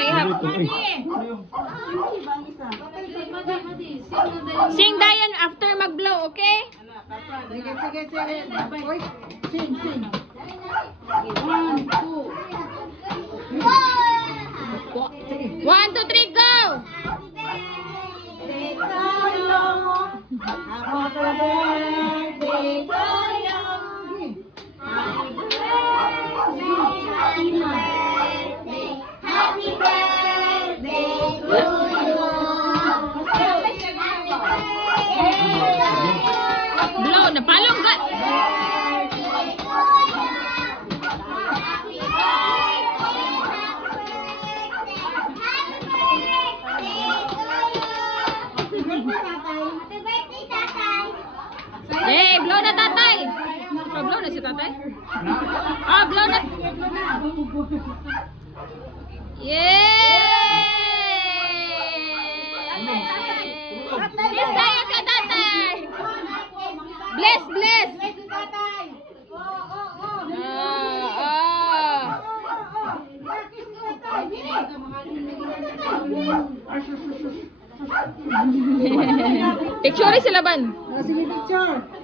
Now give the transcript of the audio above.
Rehab. Sing Dayan after mag-blow, okay? Sige. Oy, sing. 1, 2. 1, 2, 3, go! Blow na palong ka. Eh, blow na tatay. Blow na si tatay. Blow na. Yay! Kiss tayo ka tatay. Bless. Picture sila ban. Sige, picture.